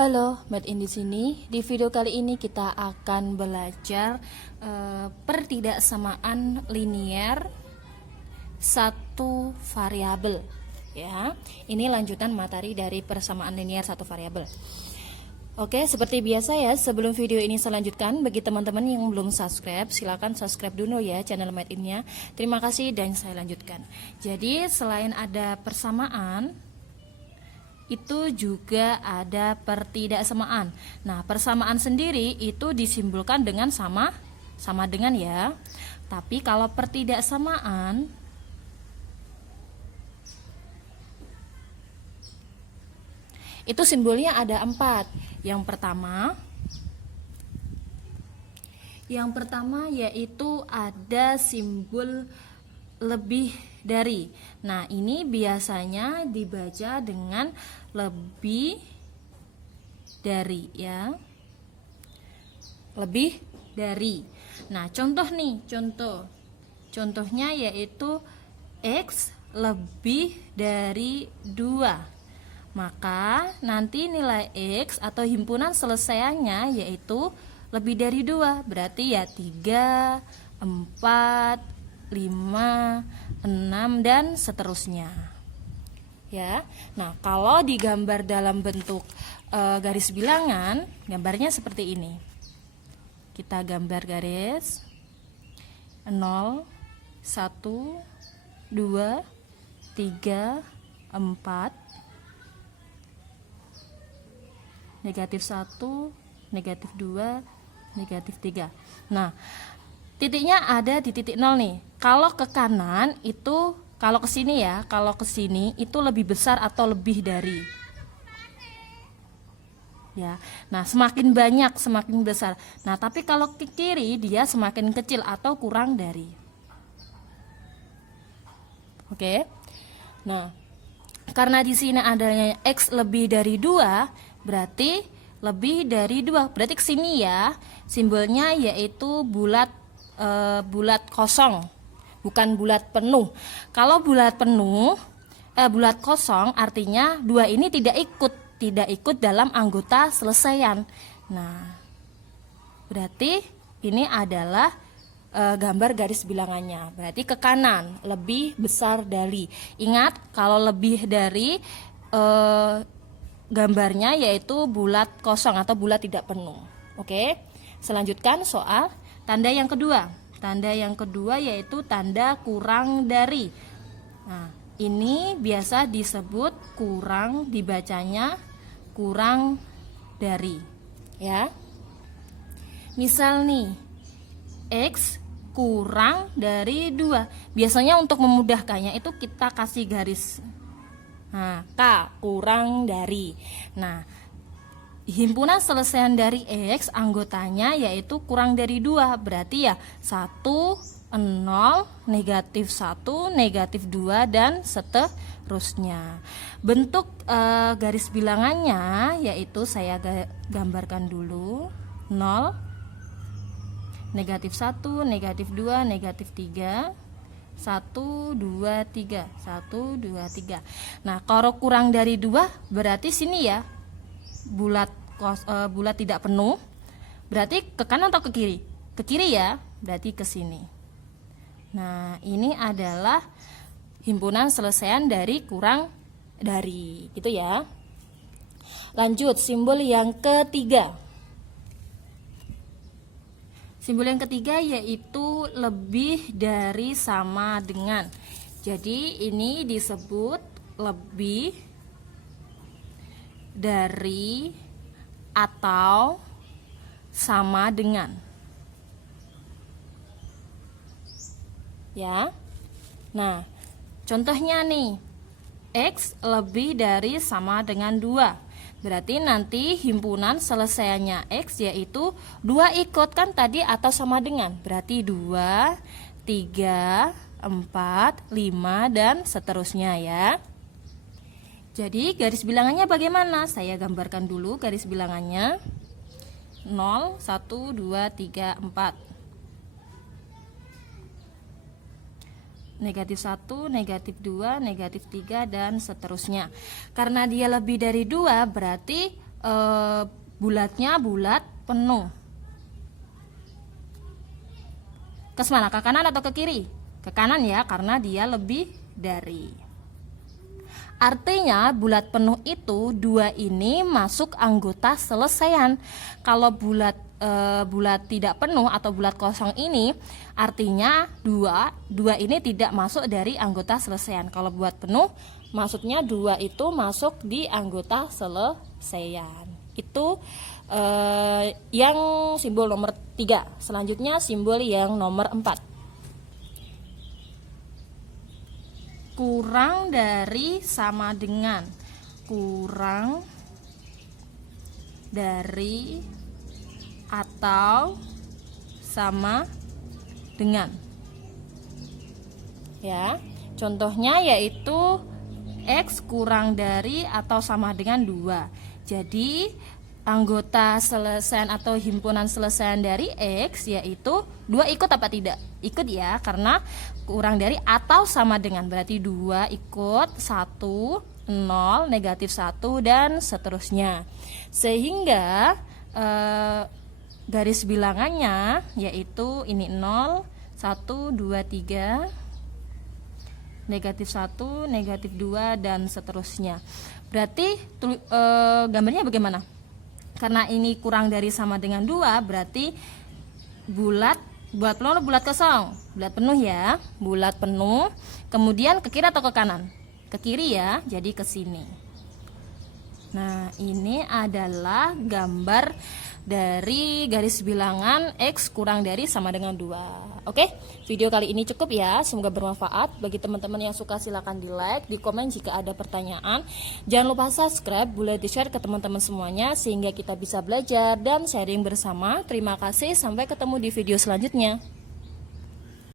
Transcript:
Halo, Matt in di sini. Di video kali ini kita akan belajar pertidaksamaan linier satu variabel. Ya, ini lanjutan materi dari persamaan linier satu variabel. Oke, seperti biasa ya, sebelum video ini saya lanjutkan, bagi teman-teman yang belum subscribe, silakan subscribe dulu ya channel Matt in-nya. Terima kasih dan saya lanjutkan. Jadi, selain ada persamaan, itu juga ada pertidaksamaan. Nah, persamaan sendiri itu disimbolkan dengan sama dengan ya. Tapi kalau pertidaksamaan itu simbolnya ada 4. Yang pertama yaitu ada simbol lebih dari. Nah, ini biasanya dibaca dengan lebih dari ya. Lebih dari. Nah, contoh nih, contohnya yaitu X lebih dari 2. Maka nanti nilai X atau himpunan selesaiannya yaitu lebih dari 2. Berarti ya 3, 4, 5, 6 dan seterusnya. Ya. Nah, kalau digambar dalam bentuk garis bilangan, gambarnya seperti ini. Kita gambar garis 0, 1, 2, 3, 4, negatif 1, negatif 2, negatif 3. Nah, titiknya ada di titik 0 nih. Kalau ke kanan itu, kalau ke sini ya, kalau ke sini itu lebih besar atau lebih dari. Ya. Nah, semakin banyak semakin besar. Nah, tapi kalau ke kiri dia semakin kecil atau kurang dari. Oke. Nah, karena di sini adanya X lebih dari 2, berarti lebih dari 2. Berarti ke sini ya, simbolnya yaitu bulat kosong, bukan bulat penuh. Kalau bulat penuh, bulat kosong artinya 2 ini tidak ikut dalam anggota selesaian. Nah, berarti ini adalah gambar garis bilangannya. Berarti ke kanan, lebih besar dari. Ingat, kalau lebih dari gambarnya yaitu bulat kosong atau bulat tidak penuh. Oke. Selanjutkan soal tanda yang kedua. Tanda yang kedua yaitu tanda kurang dari. Nah, ini biasa disebut kurang, dibacanya kurang dari. Ya. Misal nih, X kurang dari 2. Biasanya untuk memudahkannya itu kita kasih garis. Nah, K kurang dari. Nah, himpunan selesaian dari X anggotanya yaitu kurang dari 2. Berarti ya 1, 0, negatif 1, negatif 2 dan seterusnya. Bentuk garis bilangannya yaitu saya gambarkan dulu. 0, negatif 1, negatif 2, negatif 3, 1, 2, 3, 1, 2, 3. Nah, kalau kurang dari 2 berarti sini ya bulat tidak penuh. Berarti ke kanan atau ke kiri? Ke kiri ya, berarti ke sini. Nah, ini adalah himpunan selesaian dari kurang dari, gitu ya. Lanjut, simbol yang ketiga. Simbol yang ketiga yaitu lebih dari sama dengan. Jadi ini disebut lebih dari atau sama dengan. Ya. Nah, contohnya nih. X lebih dari sama dengan 2. Berarti nanti himpunan selesaiannya X yaitu 2 ikut kan tadi atau sama dengan. Berarti 2, 3, 4, 5 dan seterusnya ya. Jadi garis bilangannya bagaimana? Saya gambarkan dulu garis bilangannya. 0, 1, 2, 3, 4. negatif 1, negatif 2, negatif 3, dan seterusnya. Karena dia lebih dari 2, berarti bulatnya bulat penuh. Ke mana? Ke kanan atau ke kiri? Ke kanan ya, karena dia lebih dari. Artinya bulat penuh itu 2 ini masuk anggota selesaian. Kalau bulat tidak penuh atau bulat kosong ini artinya 2 ini tidak masuk dari anggota selesaian. Kalau bulat penuh maksudnya 2 itu masuk di anggota selesaian. Itu yang simbol nomor 3. Selanjutnya simbol yang nomor 4. Kurang dari sama dengan. Kurang dari atau sama dengan. Ya, contohnya yaitu X kurang dari atau sama dengan 2. Jadi anggota selesaian atau himpunan selesaian dari X yaitu 2 ikut apa tidak? Ikut ya, karena kurang dari atau sama dengan, berarti 2 ikut, 1, 0, negatif 1 dan seterusnya. Sehingga garis bilangannya yaitu ini 0, 1, 2, 3, negatif 1, negatif 2 dan seterusnya. Berarti gambarnya bagaimana? Karena ini kurang dari sama dengan 2, berarti bulat penuh atau bulat kosong? Bulat penuh ya, bulat penuh. Kemudian ke kiri atau ke kanan? Ke kiri ya, jadi ke sini. Nah, ini adalah gambar dari garis bilangan X kurang dari sama dengan 2. Oke, video kali ini cukup ya, semoga bermanfaat. Bagi teman-teman yang suka silahkan di like, di komen jika ada pertanyaan. Jangan lupa subscribe, boleh di share ke teman-teman semuanya sehingga kita bisa belajar dan sharing bersama. Terima kasih, sampai ketemu di video selanjutnya.